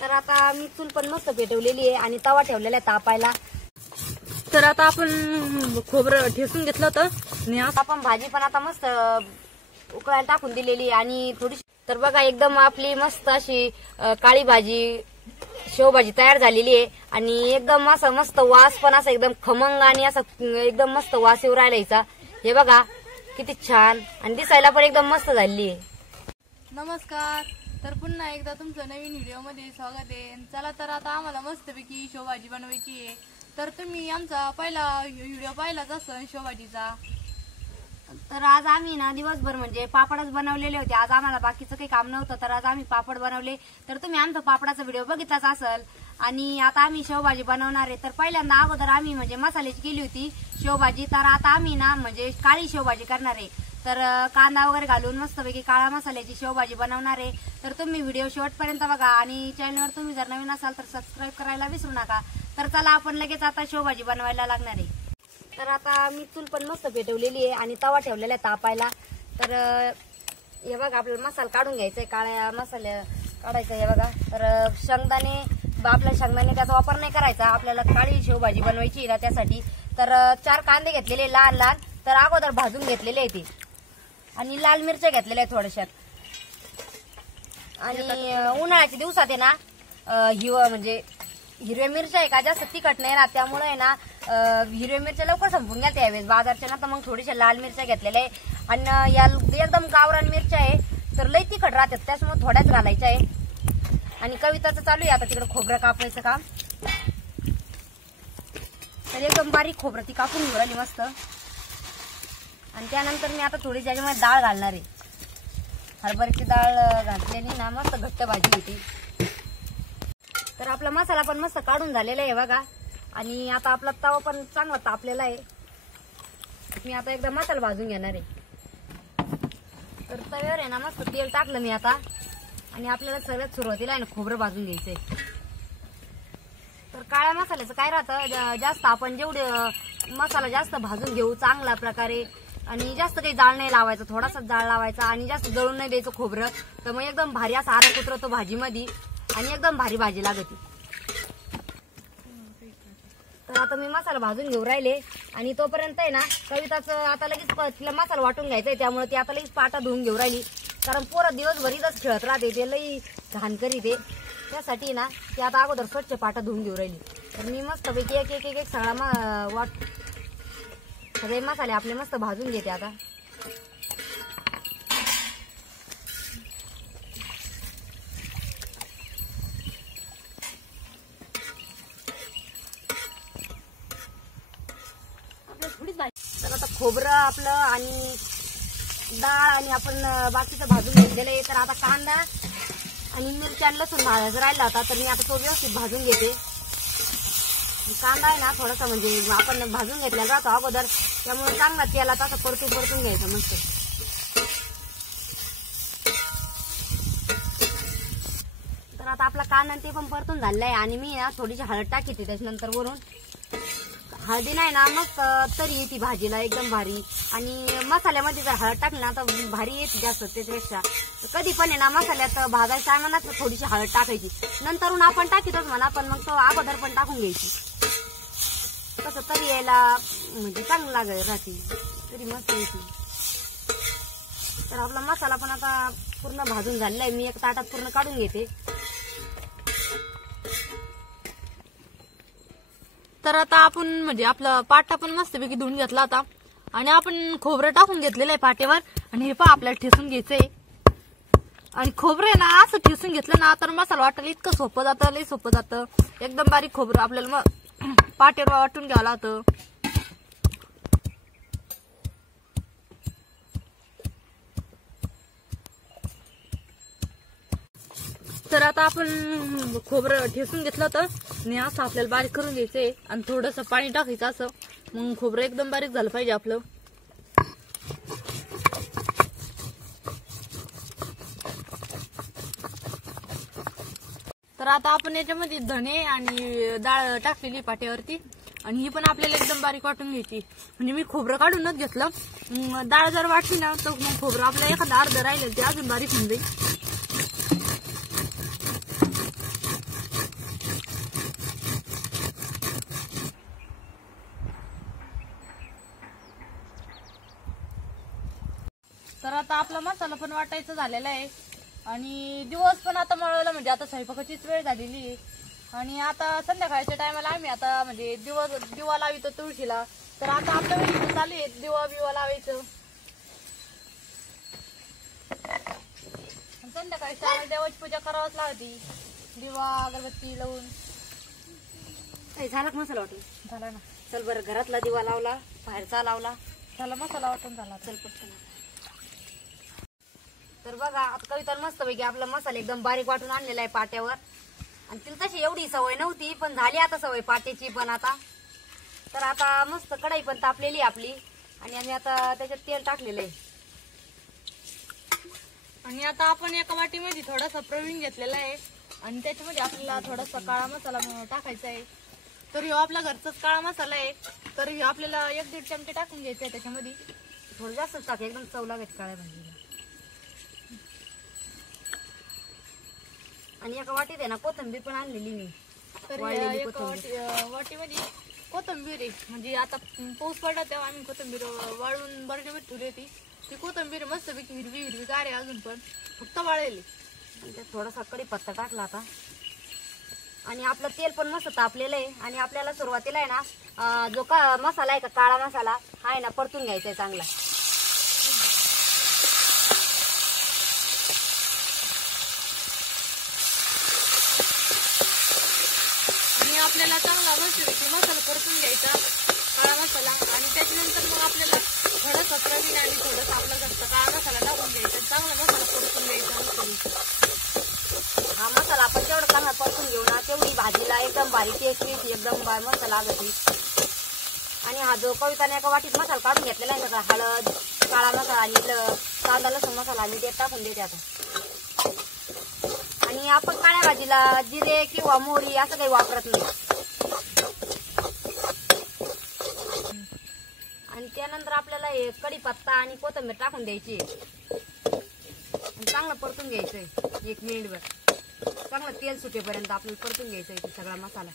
तर आता मी चूल पण मस्त पेटवलेली आहे आणि तवा ठेवलेला आहे तापायला। तर आता आपण खोबरं ठेसून घेतलं होतं आणि आपण भाजी पण आता मस्त उकळायला टाकून दिलेली आणि थोडी। तर बघा एकदम आपली मस्त अशी काळी भाजी शेवभाजी तयार झालेली आहे आणि एकदम असं मस्त वास पण असं एकदम खमंग आणि असं एकदम मस्त वास येऊ राहिला हिचा। हे बघा किती छान आणि दिसायला पण एकदम मस्त झालेली आहे। नमस्कार, तर पुन्हा एकदा तुमचं नवीन व्हिडिओमध्ये स्वागत आहे। चला तर आता आम्हाला मस्तपैकी शेवभाजी बनवायची आहे। तर तुम्ही आमचा पहिला व्हिडिओ पाहिलाच असेल शेवभाजीचा। तर आज आम्ही ना दिवसभर म्हणजे पापडच बनवलेले होते। आज आम्हाला बाकीचं काही काम नव्हतं तर आज आम्ही पापड बनवले। तर तुम्ही आमचा पापडाचा व्हिडिओ बघितलाच असेल आणि आता आम्ही शेवभाजी बनवणार आहे। तर पहिल्यांदा अगोदर आम्ही म्हणजे मसाल्याची केली होती शेवभाजी, तर आता आम्ही ना म्हणजे काळी शेवभाजी करणार आहे। तर कांदा वगैरे घालून मस्तपैकी काळा मसाल्याची शेवभाजी बनवणार आहे। तर तुम्ही व्हिडिओ शेवटपर्यंत बघा आणि चॅनलवर तुम्ही जर नवीन असाल तर सबस्क्राईब करायला विसरू नका। तर चला आपण लगेच आता शेवभाजी बनवायला लागणार आहे। तर आता मी चूल पण मस्त पेटवलेली आहे आणि तवा ठेवलेला आहे तापायला। तर हे बघा आपल्याला मसाला काढून घ्यायचा आहे, काळ्या मसाला काढायचा आहे। हे बघा तर शेंगदाणे, आपल्या शेंगदाणे त्याचा वापर नाही करायचा, आपल्याला काळी शेवभाजी बनवायची आहे त्यासाठी। तर 4 कांदे घेतलेले लहान लहान, तर अगोदर भाजून घेतलेले आहे ते आणि लाल मिरच्या घेतलेल्या आहेत थोड्याशा। आणि उन्हाळ्याच्या दिवसात आहे ना म्हणजे हिरव्या मिरच्या आहे का जास्त तिखट नाही राहत, त्यामुळे आहे ना हिरव्या मिरच्या लवकर संपून घ्या त्यावेळेस बाजारच्या ना। तर मग थोडीशा लाल मिरच्या घेतलेल्या आहे आणि या एकदम गावरान मिरच्या आहे तर लई तिखट राहतात त्याच्यामुळे थोड्याच घालायच्या आहे। आणि कविताचं चालू आहे आता तिकडे खोबरं कापायचं काम। तर एकदम बारीक खोबरं ती कापून घेऊ राहिली मस्त। आणि त्यानंतर मी आता थोडी त्याच्यामध्ये डाळ घालणार आहे, हरभऱ्याची डाळ घातल्याने ना मस्त घट्ट भाजी होती। तर आपला मसाला पण मस्त काढून झालेला आहे बघा आणि आता आपला तवा पण चांगला तापलेला आहे। मी आता एकदा मसाला भाजून घेणार आहे। तर तव्यावर आहे ना मस्त तेल टाकलं मी आता आणि आपल्याला सगळ्यात सुरुवातीला आहे ना खोबरं भाजून घ्यायचंय। तर काळ्या मसाल्याचं काय राहतं, जास्त आपण जेवढे मसाला जास्त भाजून घेऊ चांगल्या प्रकारे आणि जास्त काही जाळ नाही लावायचं, थोडासा जाळ लावायचा आणि जास्त जळून नाही द्यायचं खोबरं। तर मग एकदम भारी असा आरक उतरतो भाजीमध्ये आणि एकदम भारी भाजी लागते। तर आता मी मसाला भाजून घेऊ राहिले आणि तोपर्यंत आहे ना कविताचं आता लगेच तिला मसाला वाटून घ्यायचा आहे, त्यामुळे ती आता लगेच पाटा धुवून घेऊ राहिली। कारण पोरं दिवसभर इथंच खेळत राहते, ते लई घाण करीत आहे, त्यासाठी ना ती आता अगोदर स्वच्छ पाटा धुवून घेऊ राहिली। तर मी मस्तपैकी एक एक एक सगळा सगळे मसाले आपले मस्त भाजून घेते आता। तर आता खोबरं आपलं आणि डाळ आणि आपण बाकीचं भाजून घेतलेलं आहे। तर आता कांदा आणि मिरच्या लसूण भाजायचा राहिला होता तर मी आता तो व्यवस्थित भाजून घेते। कांदा आहे ना थोडासा म्हणजे आपण भाजून घेतलेला राहतो अगोदर, त्यामुळे चांगला तेलात असं परतून घ्यायचं मस्त। तर आता आपला कांदा ते पण परतून झालेला आहे आणि मी ना थोडीशी हळद टाकीते त्याच्यानंतर वरून। हळदी नाही ना मग तरी येते भाजीला एकदम भारी, आणि मसाल्यामध्ये जर हळद टाकली ना तर भारी येते जास्त त्याच्यापेक्षा। कधी पण आहे ना मसाल्यात भाजायच्या टायमाला थोडीशी हळद टाकायची, नंतरून आपण टाकीतोच म्हणा पण मग तो अगोदर पण टाकून घ्यायची, तसं तरी यायला म्हणजे चांगलं लागेल राहते, तरी मस्त येते। तर आपला मसाला पण आता पूर्ण भाजून झालेला आहे, मी एक ताटात पूर्ण काढून घेते। तर आता आपण म्हणजे आपला पाटा पण मस्तपैकी धुवून घेतला होता आणि आपण खोबरं टाकून घेतलेलं आहे पाट्यावर आणि हे पण आपल्याला ठेसून घ्यायचंय। आणि खोबरं ना असं ठेसून घेतलं ना तर मसाला वाटायला इतकं सोपं जातं, लई सोपं जातं। एकदम बारीक खोबरं आपल्याला मग पाट्यावर वाटून घ्यावं लागतं। तर आता आपण खोबरं ठेसून घेतलं होतं आणि असं आपल्याला बारीक करून घ्यायचंय आणि थोडंसं पाणी टाकायचं असं, मग खोबरं एकदम बारीक झालं पाहिजे आपलं। तर आता आपण याच्यामध्ये धणे आणि डाळ टाकलेली पाट्यावरती आणि ही पण आपल्याला एकदम बारीक वाटून घ्यायची। म्हणजे मी खोबरं काढूनच घेतलं, डाळ जर वाटली ना तर मग खोबरं आपल्याला एखादं अर्ध राहिलं ते अजून बारीक होऊन जाईल। आता आपला मसाला पण वाटायचा झालेला आहे आणि दिवस पण आता मळवला, म्हणजे आता स्वयंपाकाचीच वेळ झालेली आहे. आणि आता संध्याकाळच्या टायमाला आम्ही आता म्हणजे दिवा लावितो तुळशीला. तर आता आपल्या वेळी चालू आहे दिवा लावायचं. संध्याकाळी देवाची पूजा करावंच लागते, दिवा अगरबत्ती लावून. झाला का मसाला वाटून? झाला ना. चल बरं, घरातला दिवा लावला, बाहेरचा लावला, झाला मसाला वाटून झाला. चल पटकन. तर बघा आता कविता मस्त पैकी आपला मसाला एकदम बारीक वाटून आणलेला आहे पाट्यावर. आणि तिला तशी एवढी सवय नव्हती, पण झाली आता सवय पाट्याची पण आता. तर आता मस्त कढई पण तापलेली आपली आणि आम्ही आता त्याच्यात तेल टाकलेलं आहे. आणि आता आपण एका वाटीमध्ये थोडासा प्रवीण घेतलेला आहे आणि त्याच्यामध्ये आपल्याला थोडासा काळा मसाला टाकायचा आहे. तर ह्यो आपला घरचाच काळा मसाला आहे. तर ह्यो आपल्याला 1-1.5 चमचे टाकून घ्यायचा आहे त्याच्यामध्ये. थोडं जास्तच टाक, एकदम चव लागत काळ्या भाजीला. आणि एका वाटीत आहे ना कोथिंबीर पण आणलेली मी. तर वाळलेली एका वाटीमध्ये कोथिंबीर आहे, म्हणजे आता पाऊस पडला तेव्हा आम्ही कोथिंबीर वाळून बरडीमध्ये ठेवली होती. ती कोथिंबीर मस्तपैकी हिरवी गार आहे, अजून पण फक्त वाळलेली. आणि त्यात थोडासा कढीपत्ता टाकला आता. आणि आपलं तेल पण मस्त तापलेलं आहे. आणि आपल्याला सुरुवातीला आहे ना जो मसाला आहे का काळा मसाला हा आहे ना परतून घ्यायचा आहे चांगला. आणि आपल्याला चांगला मसाला परतून घ्यायचा काळा मसाला. आणि त्याच्यानंतर मग आपल्याला थोडासा प्रवीण आणि थोडासा आपला घरचा काळा मसाला टाकून घ्यायचा, चांगला मसाला परतून घ्यायचा. हा मसाला आपण जेवढा चांगला परतून घेऊ ना तेवढी भाजीला एकदम भारी टेस्ट एकदम मसाला लागते. आणि हा जो कविताने एका वाटीत मसाला काढून घेतलेला आहे ना, हळद, काळा मसाला आणि कांदा लसूण मसाला आणि ते टाकून देते आता. आणि आपण काळ्या भाजीला जिरे किंवा मोहरी असं काही वापरत नाही. आणि त्यानंतर आपल्याला हे कढीपत्ता आणि कोथिंबीर टाकून द्यायची. चांगलं परतून घ्यायचंय 1 मिनिटभर. चांगलं तेल सुटेपर्यंत आपल्याला परतून घ्यायचंय सगळा मसाला.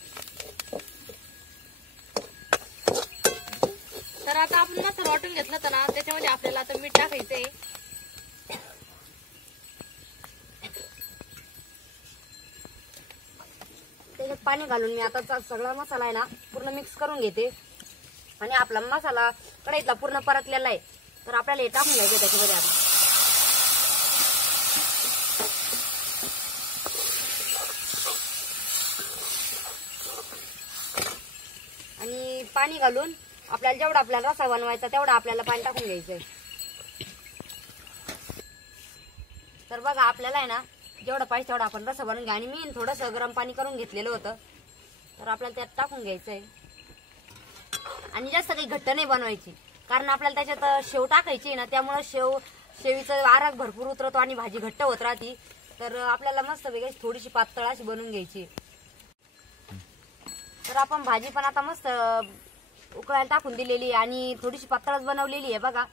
तर आता आपण मसाला वाटून घेतला तर ना त्याच्यामध्ये आपल्याला आता मीठ टाकायचंय. त्याच्यात पाणी घालून मी आता सगळा मसाला आहे ना पूर्ण मिक्स करून घेते. आणि आपला मसाला कढईतला पूर्ण परतलेला आहे. तर आपल्याला हे टाकून घ्यायचं त्याच्यामध्ये आता. आणि पाणी घालून आपल्याला जेवढा आपल्याला रस्सा बनवायचा तेवढा आपल्याला पाणी टाकून घ्यायचंय. तर बघा आपल्याला आहे ना जेवढा पाहिजे तेवढा आपण रस्सा बनवून घ्या. आणि मी थोडंसं गरम पाणी करून घेतलेलं होतं, तर आपल्याला त्यात टाकून घ्यायचंय. आणि जास्त काही घट्ट नाही बनवायची, कारण आपल्याला त्याच्यात शेव टाकायची ना, त्यामुळे शेवीचा आरग भरपूर उतरतो आणि भाजी घट्ट होत राहती. तर आपल्याला मस्त वेगळी थोडीशी पातळ अशी बनवून घ्यायची. तर आपण भाजी पण आता मस्त उकळायला टाकून दिलेली आणि थोडीशी पातळच बनवलेली आहे बघा,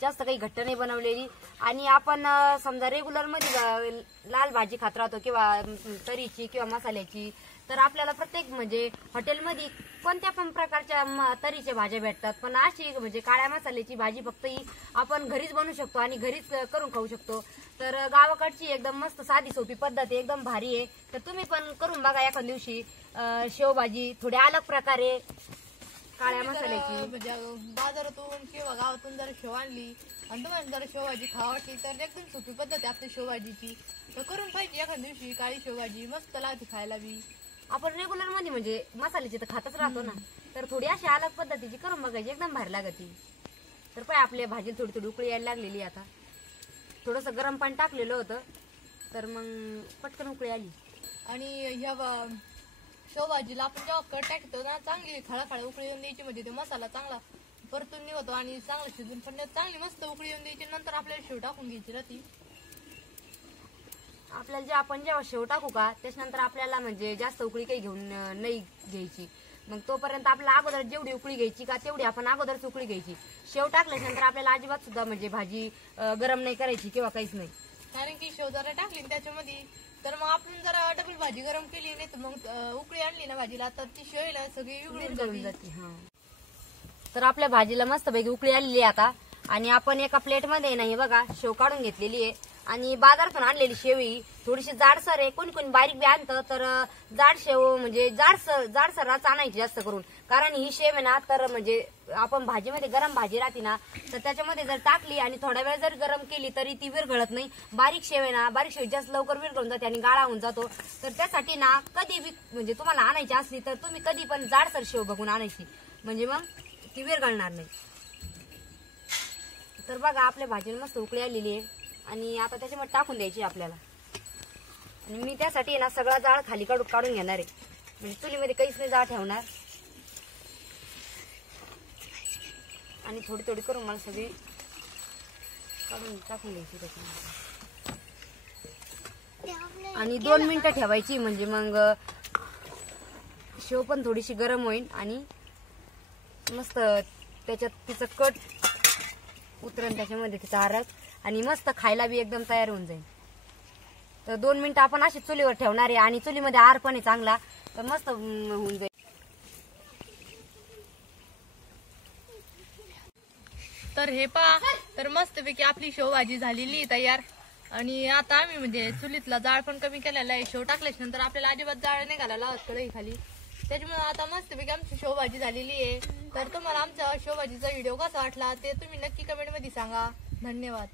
जास्त काही घट्ट नाही बनवलेली. आणि आपण समजा रेग्युलर मध्ये लाल भाजी खात राहतो किंवा तरीची किंवा मसाल्याची, तर आपल्याला प्रत्येक म्हणजे हॉटेलमध्ये कोणत्या पण प्रकारच्या तरीच्या भाज्या भेटतात, पण अशी म्हणजे काळ्या मसाल्याची भाजी फक्त ही आपण घरीच बनवू शकतो आणि घरीच करून खाऊ शकतो. तर गावाकडची एकदम मस्त साधी सोपी पद्धत आहे, एकदम भारी आहे. तर तुम्ही पण करून बघा एका दिवशी शेवभाजी थोडी अलग प्रकारे काळ्या मसाल्याची. म्हणजे बाजारातून किंवा गावातून जर शेव आणली आणि तुम्हाला जर शेवभाजी खावा वाटली तर एकदम सोपी पद्धत आहे आपली शेवभाजीची. तर करून पाहिजे एका दिवशी काळी शेवभाजी, मस्त लागते खायला बी. आपण रेग्युलर मध्ये म्हणजे मसाल्याची तर खातच राहतो ना, तर थोडी अशी अलग पद्धतीची करून बघायची, एकदम भारी लागते. तर पाय आपल्या भाजीला थोडी थोडी उकळी यायला लागलेली. आता थोडस गरम पाणी टाकलेलं होतं, तर मग पटकन उकळी आली. आणि ह्या शेवभाजीला आपण जेव्हा कट टाकतो ना, चांगली खळाखळा उकळी येऊन द्यायची, म्हणजे तो मसाला चांगला परतून निघतो आणि चांगला शिजून पण चांगली मस्त उकळी येऊन द्यायची. नंतर आपल्याला शेव टाकून घ्यायची राहती. आपल्याला आपण जेव्हा शेव टाकू का त्याच्यानंतर आपल्याला म्हणजे जास्त उकळी काही घेऊन नाही घ्यायची. मग तोपर्यंत आपल्याला अगोदर जेवढी उकळी घ्यायची का तेवढी आपण अगोदरच उकळी घ्यायची. शेव टाकल्यानंतर आपल्याला अजिबात सुद्धा म्हणजे भाजी गरम नाही करायची किंवा काहीच नाही. कारण की शेव जरा टाकली त्याच्यामध्ये, तर मग आपण जरा डबल भाजी गरम केली नाही तर मग उकळी आणली ना भाजीला, तर ती शेवला सगळी उकळून जाते. हा, तर आपल्या भाजीला मस्त पैकी उकळी आलेली आहे आता. आणि आपण एका प्लेटमध्ये ना हे बघा शेव काढून घेतलेली आहे आणि बाजारातून आणलेली शेव ही थोडीशी जाडसर आहे. कोणी कोणी बारीक बी आणतं तर जाड शेव म्हणजे जाडसरच आणायची जास्त करून. कारण ही शेव आहे ना तर म्हणजे आपण भाजीमध्ये गरम भाजी राहते ना तर त्याच्यामध्ये जर टाकली आणि थोडा वेळ जर गरम केली तरी ती विरघळत नाही. बारीक शेव आहे ना बारीक शेव जास्त लवकर विरघळून जाते आणि गाळा होऊन जातो. तर त्यासाठी ना कधी बी म्हणजे तुम्हाला आणायची असली तर तुम्ही कधी पण जाडसर शेव बघून आणायची म्हणजे मग ती विरघळणार नाही. तर बघा आपल्या भाजीला मस्त उकळी आलेली आहे आणि आता त्याच्यामध्ये टाकून द्यायची आपल्याला. आणि मी त्यासाठी ना सगळा जाळ खाली काढून घेणार आहे म्हणजे चुलीमध्ये काहीच नाही जाळ ठेवणार. आणि थोडी थोडी करून मला सगळी टाकून द्यायची त्याच्यामध्ये. आणि 2 मिनिटं ठेवायची म्हणजे मग शेव पण थोडीशी गरम होईल आणि मस्त त्याच्यात तिचं कट उतरण त्याच्यामध्ये तिचा आरस आणि मस्त खायला बी एकदम तयार होऊन जाईल. तर 2 मिनिटं आपण अशी चुलीवर ठेवणार आहे आणि चुलीमध्ये आर पण आहे चांगला तर मस्त होऊन जाईल. तर हे पहा तर मस्तपैकी आपली शेवभाजी झालेली तयार. आणि आता आम्ही म्हणजे चुलीतला जाळ पण कमी केलेला आहे. शेव टाकल्याच्या नंतर आपल्याला अजिबात जाळ नाही घालायला कढई खाली. त्याच्यामुळे आता मस्तपैकी आमची शेवभाजी झालेली आहे. तर तुम्हाला आमच्या शेवभाजीचा व्हिडिओ कसा वाटला ते तुम्ही नक्की कमेंट मध्ये सांगा. धन्यवाद.